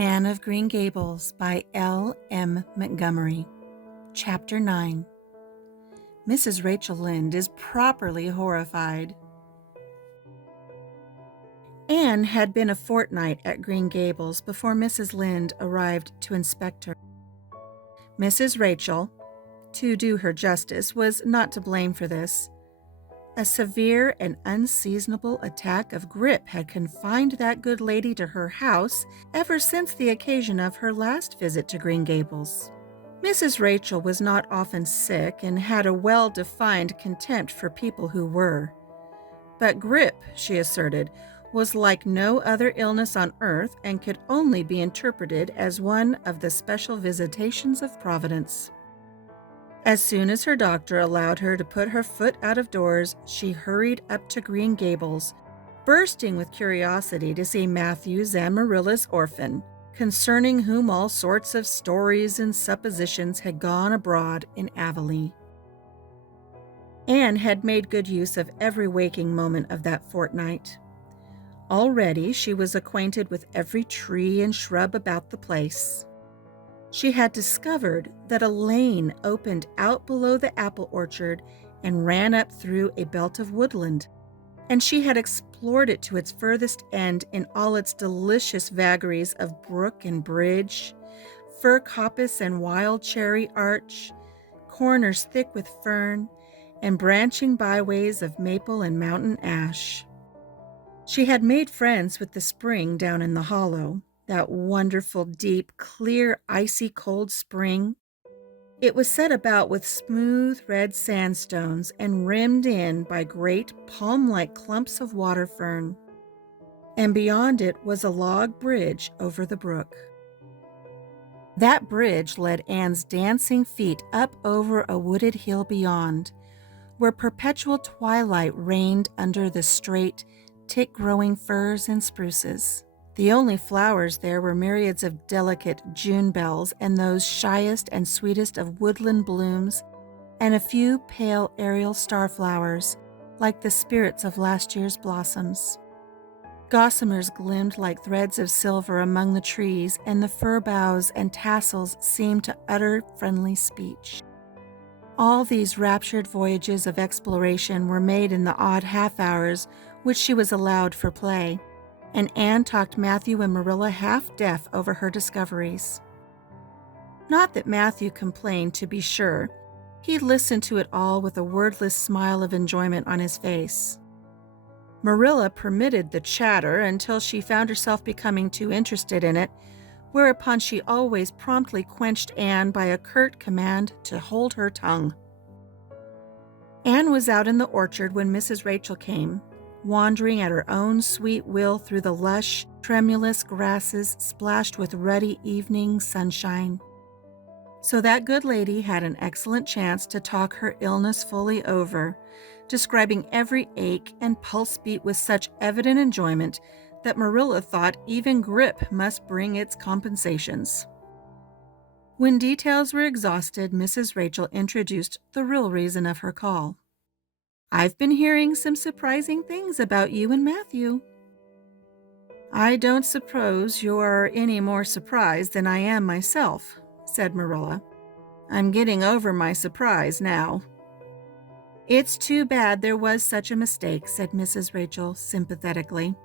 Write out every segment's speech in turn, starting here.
Anne of Green Gables by L. M. Montgomery. Chapter 9. Mrs. Rachel Lynde is properly horrified. Anne had been a fortnight at Green Gables before Mrs. Lynde arrived to inspect her. Mrs. Rachel, to do her justice, was not to blame for this. A severe and unseasonable attack of grippe had confined that good lady to her house ever since the occasion of her last visit to Green Gables. Mrs. Rachel was not often sick and had a well-defined contempt for people who were. But grippe, she asserted, was like no other illness on earth and could only be interpreted as one of the special visitations of Providence. As soon as her doctor allowed her to put her foot out of doors, she hurried up to Green Gables, bursting with curiosity to see Matthew's and Marilla's orphan, concerning whom all sorts of stories and suppositions had gone abroad in Avonlea. Anne had made good use of every waking moment of that fortnight. Already she was acquainted with every tree and shrub about the place. She had discovered that a lane opened out below the apple orchard and ran up through a belt of woodland, and she had explored it to its furthest end in all its delicious vagaries of brook and bridge, fir coppice and wild cherry arch, corners thick with fern, and branching byways of maple and mountain ash. She had made friends with the spring down in the hollow, that wonderful, deep, clear, icy cold spring. It was set about with smooth red sandstones and rimmed in by great palm-like clumps of water fern. And beyond it was a log bridge over the brook. That bridge led Anne's dancing feet up over a wooded hill beyond, where perpetual twilight reigned under the straight, tick-growing firs and spruces. The only flowers there were myriads of delicate June bells and those shyest and sweetest of woodland blooms, and a few pale aerial starflowers, like the spirits of last year's blossoms. Gossamers gleamed like threads of silver among the trees, and the fir boughs and tassels seemed to utter friendly speech. All these raptured voyages of exploration were made in the odd half-hours which she was allowed for play, and Anne talked Matthew and Marilla half-deaf over her discoveries. Not that Matthew complained, to be sure. He listened to it all with a wordless smile of enjoyment on his face. Marilla permitted the chatter until she found herself becoming too interested in it, whereupon she always promptly quenched Anne by a curt command to hold her tongue. Anne was out in the orchard when Mrs. Rachel came, wandering at her own sweet will through the lush, tremulous grasses splashed with ruddy evening sunshine. So that good lady had an excellent chance to talk her illness fully over, describing every ache and pulse beat with such evident enjoyment that Marilla thought even grippe must bring its compensations. When details were exhausted, Mrs. Rachel introduced the real reason of her call. "I've been hearing some surprising things about you and Matthew." "I don't suppose you're any more surprised than I am myself," said Marilla. "I'm getting over my surprise now." "It's too bad there was such a mistake," said Mrs. Rachel sympathetically.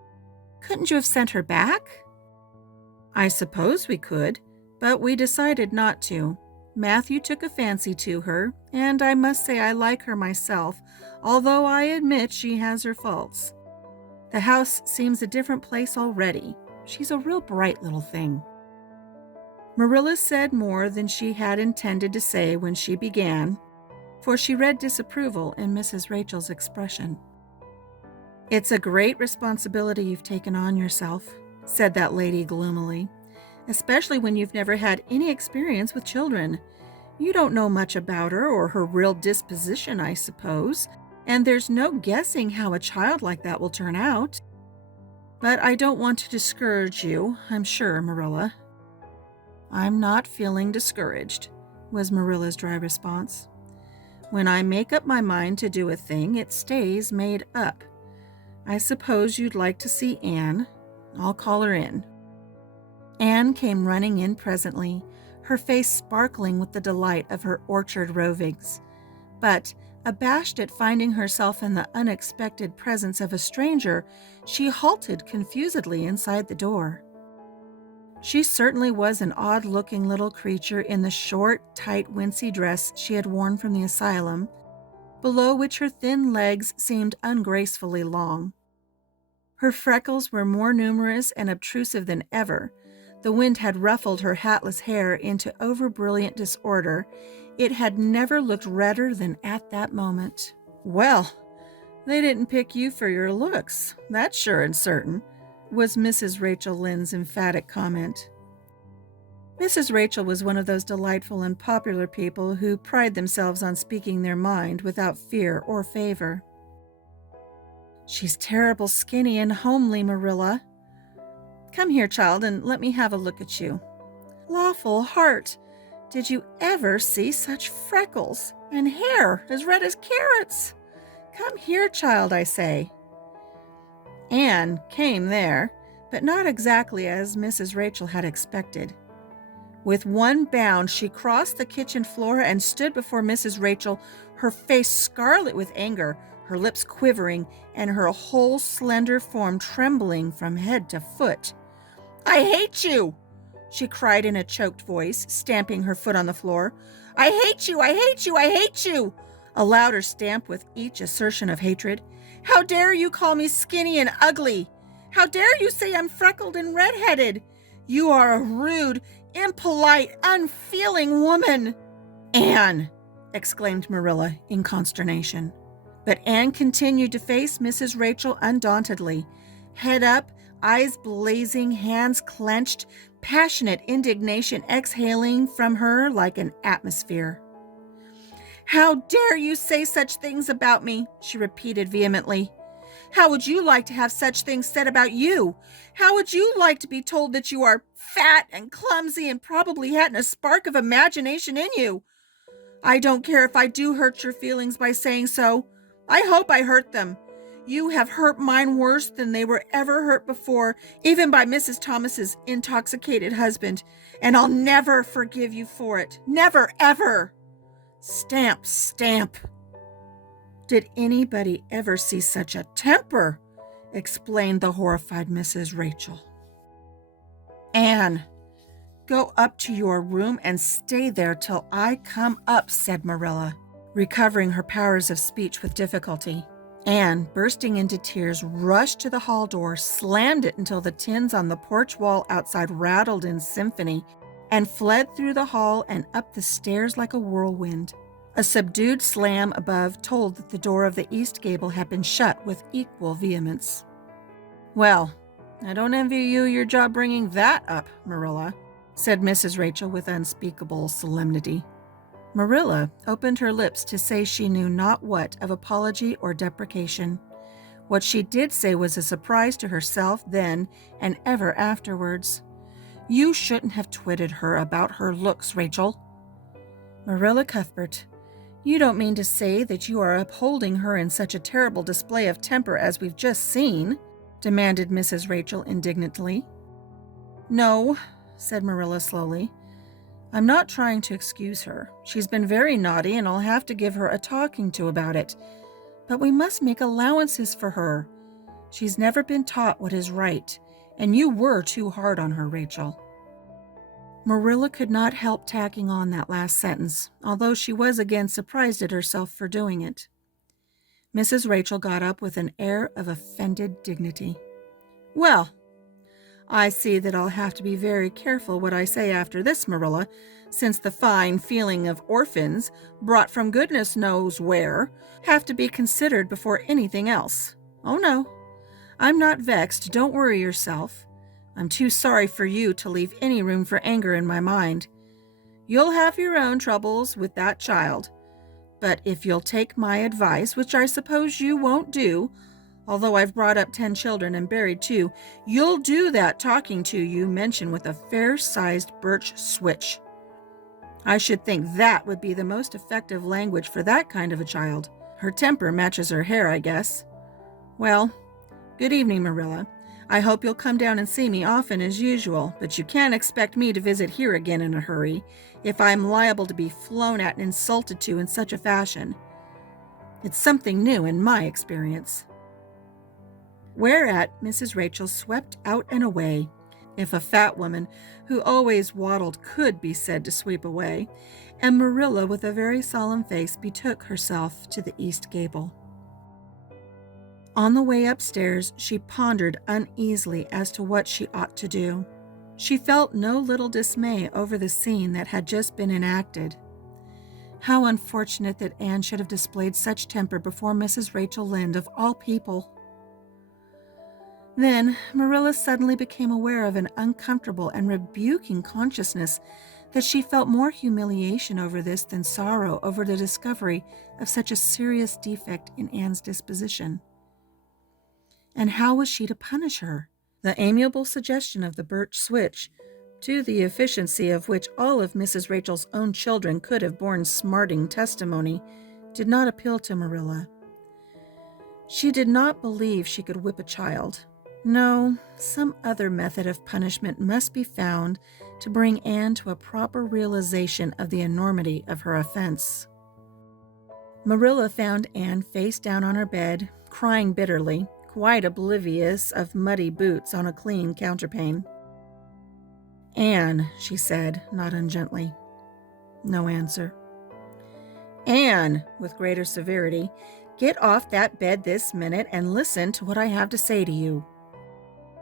"Couldn't you have sent her back?" "I suppose we could, but we decided not to. Matthew took a fancy to her, and I must say I like her myself, although I admit she has her faults. The house seems a different place already. She's a real bright little thing." Marilla said more than she had intended to say when she began, for she read disapproval in Mrs. Rachel's expression. "It's a great responsibility you've taken on yourself," said that lady gloomily, "especially when you've never had any experience with children. You don't know much about her or her real disposition, I suppose, and there's no guessing how a child like that will turn out. But I don't want to discourage you, I'm sure, Marilla." "I'm not feeling discouraged," was Marilla's dry response. "When I make up my mind to do a thing, it stays made up. I suppose you'd like to see Anne. I'll call her in." Anne came running in presently, her face sparkling with the delight of her orchard rovings. But, abashed at finding herself in the unexpected presence of a stranger, she halted confusedly inside the door. She certainly was an odd-looking little creature in the short, tight, wincey dress she had worn from the asylum, below which her thin legs seemed ungracefully long. Her freckles were more numerous and obtrusive than ever. The wind had ruffled her hatless hair into over-brilliant disorder. It had never looked redder than at that moment. "Well, they didn't pick you for your looks, that's sure and certain," was Mrs. Rachel Lynde's emphatic comment. Mrs. Rachel was one of those delightful and popular people who pride themselves on speaking their mind without fear or favor. "She's terrible skinny and homely, Marilla. Come here, child, and let me have a look at you. Lawful heart, did you ever see such freckles and hair as red as carrots? Come here, child, I say." Anne came there, but not exactly as Mrs. Rachel had expected. With one bound, she crossed the kitchen floor and stood before Mrs. Rachel, her face scarlet with anger, her lips quivering, and her whole slender form trembling from head to foot. "I hate you!" she cried in a choked voice, stamping her foot on the floor. "I hate you! I hate you! I hate you!" A louder stamp with each assertion of hatred. "How dare you call me skinny and ugly? How dare you say I'm freckled and redheaded? You are a rude, impolite, unfeeling woman." "Anne!" exclaimed Marilla in consternation. But Anne continued to face Mrs. Rachel undauntedly, head up, eyes blazing, hands clenched, passionate indignation exhaling from her like an atmosphere. "How dare you say such things about me?" she repeated vehemently. "How would you like to have such things said about you? How would you like to be told that you are fat and clumsy and probably hadn't a spark of imagination in you? I don't care if I do hurt your feelings by saying so. I hope I hurt them. You have hurt mine worse than they were ever hurt before, even by Mrs. Thomas's intoxicated husband, and I'll never forgive you for it. Never, ever. Stamp, stamp." "Did anybody ever see such a temper?" explained the horrified Mrs. Rachel. "Anne, go up to your room and stay there till I come up," said Marilla, recovering her powers of speech with difficulty. Anne, bursting into tears, rushed to the hall door, slammed it until the tins on the porch wall outside rattled in symphony, and fled through the hall and up the stairs like a whirlwind. A subdued slam above told that the door of the east gable had been shut with equal vehemence. "Well, I don't envy you your job bringing that up, Marilla," said Mrs. Rachel with unspeakable solemnity. Marilla opened her lips to say she knew not what of apology or deprecation. What she did say was a surprise to herself then and ever afterwards. "You shouldn't have twitted her about her looks, Rachel." "Marilla Cuthbert, you don't mean to say that you are upholding her in such a terrible display of temper as we've just seen?" demanded Mrs. Rachel indignantly. "No," said Marilla slowly. "I'm not trying to excuse her. She's been very naughty and I'll have to give her a talking to about it. But we must make allowances for her. She's never been taught what is right, and you were too hard on her, Rachel." Marilla could not help tacking on that last sentence, although she was again surprised at herself for doing it. Mrs. Rachel got up with an air of offended dignity. "Well, I see that I'll have to be very careful what I say after this, Marilla, since the fine feeling of orphans, brought from goodness knows where, have to be considered before anything else. Oh no, I'm not vexed, don't worry yourself. I'm too sorry for you to leave any room for anger in my mind. You'll have your own troubles with that child, but if you'll take my advice, which I suppose you won't do, although I've brought up 10 children and buried 2, you'll do that talking to you mention with a fair-sized birch switch. I should think that would be the most effective language for that kind of a child. Her temper matches her hair, I guess. Well, good evening, Marilla. I hope you'll come down and see me often as usual, but you can't expect me to visit here again in a hurry, if I'm liable to be flown at and insulted to in such a fashion. It's something new in my experience." Whereat Mrs. Rachel swept out and away, if a fat woman who always waddled could be said to sweep away, and Marilla, with a very solemn face, betook herself to the east gable. On the way upstairs, she pondered uneasily as to what she ought to do. She felt no little dismay over the scene that had just been enacted. How unfortunate that Anne should have displayed such temper before Mrs. Rachel Lynde, of all people. Then Marilla suddenly became aware of an uncomfortable and rebuking consciousness that she felt more humiliation over this than sorrow over the discovery of such a serious defect in Anne's disposition. And how was she to punish her? The amiable suggestion of the birch switch, to the efficiency of which all of Mrs. Rachel's own children could have borne smarting testimony, did not appeal to Marilla. She did not believe she could whip a child. No, some other method of punishment must be found to bring Anne to a proper realization of the enormity of her offense. Marilla found Anne face down on her bed, crying bitterly, quite oblivious of muddy boots on a clean counterpane. "Anne," she said, not ungently. No answer. "Anne," with greater severity, "get off that bed this minute and listen to what I have to say to you."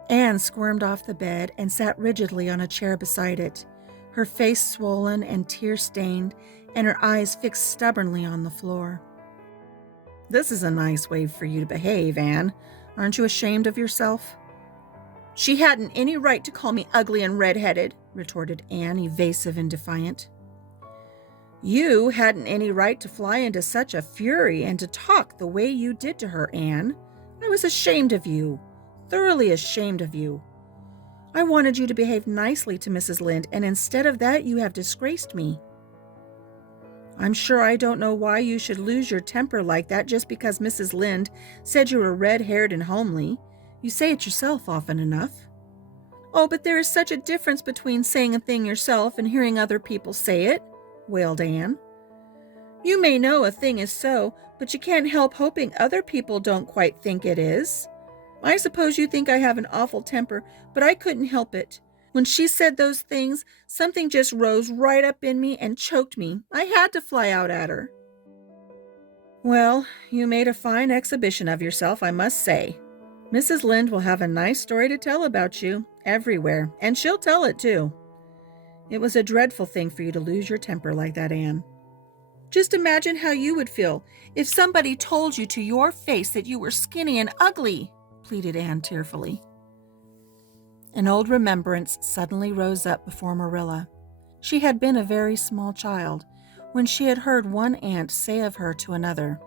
Anne squirmed off the bed and sat rigidly on a chair beside it, her face swollen and tear-stained, and her eyes fixed stubbornly on the floor. "This is a nice way for you to behave, Anne. Aren't you ashamed of yourself?" "She hadn't any right to call me ugly and red-headed," retorted Anne, evasive and defiant. "You hadn't any right to fly into such a fury and to talk the way you did to her, Anne. I was ashamed of you. Thoroughly ashamed of you. I wanted you to behave nicely to Mrs. Lynde, and instead of that you have disgraced me. I'm sure I don't know why you should lose your temper like that just because Mrs. Lynde said you were red-haired and homely. You say it yourself often enough." "Oh, but there is such a difference between saying a thing yourself and hearing other people say it," wailed Anne. "You may know a thing is so, but you can't help hoping other people don't quite think it is. I suppose you think I have an awful temper, but I couldn't help it. When she said those things, something just rose right up in me and choked me. I had to fly out at her." "Well, you made a fine exhibition of yourself, I must say. Mrs. Lynde will have a nice story to tell about you, everywhere, and she'll tell it too. It was a dreadful thing for you to lose your temper like that, Anne. Just imagine how you would feel if somebody told you to your face that you were skinny and ugly," pleaded Anne tearfully. An old remembrance suddenly rose up before Marilla. She had been a very small child when she had heard one aunt say of her to another,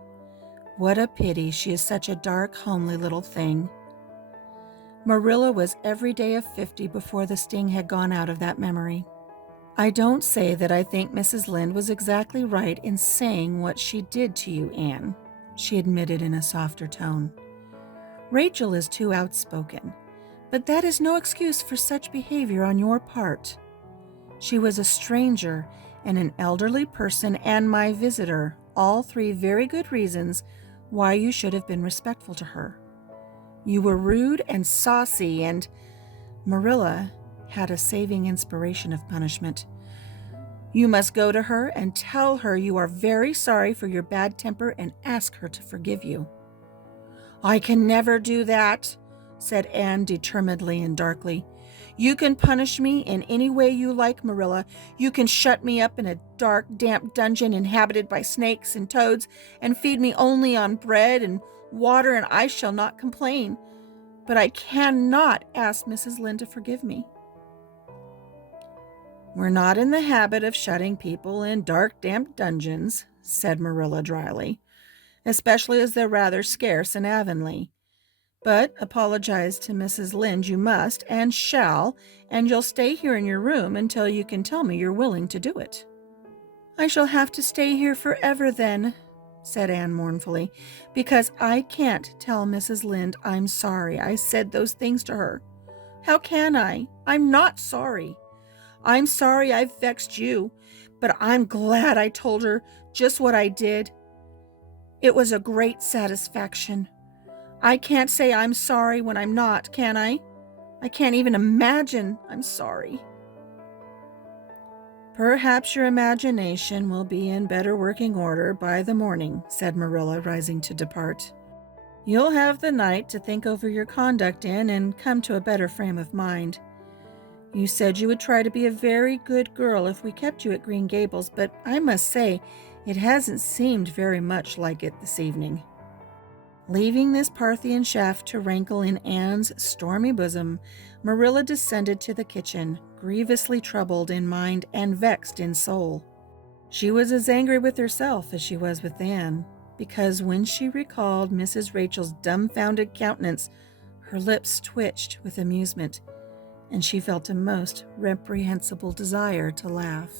"What a pity she is such a dark, homely little thing." Marilla was every day of 50 before the sting had gone out of that memory. "I don't say that I think Mrs. Lynde was exactly right in saying what she did to you, Anne," she admitted in a softer tone. "Rachel is too outspoken, but that is no excuse for such behavior on your part. She was a stranger and an elderly person and my visitor, all three very good reasons why you should have been respectful to her. You were rude and saucy and—" Marilla had a saving inspiration of punishment. "You must go to her and tell her you are very sorry for your bad temper and ask her to forgive you." "I can never do that," said Anne determinedly and darkly. "You can punish me in any way you like, Marilla. You can shut me up in a dark, damp dungeon inhabited by snakes and toads and feed me only on bread and water, and I shall not complain. But I cannot ask Mrs. Lynde to forgive me." "We're not in the habit of shutting people in dark, damp dungeons," said Marilla dryly, "especially as they're rather scarce in Avonlea. But apologize to Mrs. Lynde you must and shall, and you'll stay here in your room until you can tell me you're willing to do it." "I shall have to stay here forever then," said Anne mournfully, because I can't tell Mrs. Lynde I'm sorry I said those things to her. How can I? I'm not sorry. I'm sorry I've vexed you, but I'm glad I told her just what I did. It was a great satisfaction. I can't say I'm sorry when I'm not, can I? I can't even imagine I'm sorry. Perhaps your imagination will be in better working order by the morning, said Marilla, rising to depart. You'll have the night to think over your conduct in and come to a better frame of mind. You said you would try to be a very good girl if we kept you at Green Gables, but I must say it hasn't seemed very much like it this evening. Leaving this Parthian shaft to rankle in Anne's stormy bosom, Marilla descended to the kitchen, grievously troubled in mind and vexed in soul. She was as angry with herself as she was with Anne, because when she recalled Mrs. Rachel's dumbfounded countenance, her lips twitched with amusement, and she felt a most reprehensible desire to laugh.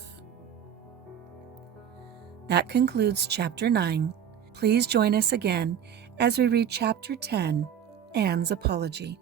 That concludes Chapter 9. Please join us again as we read Chapter 10, Anne's Apology.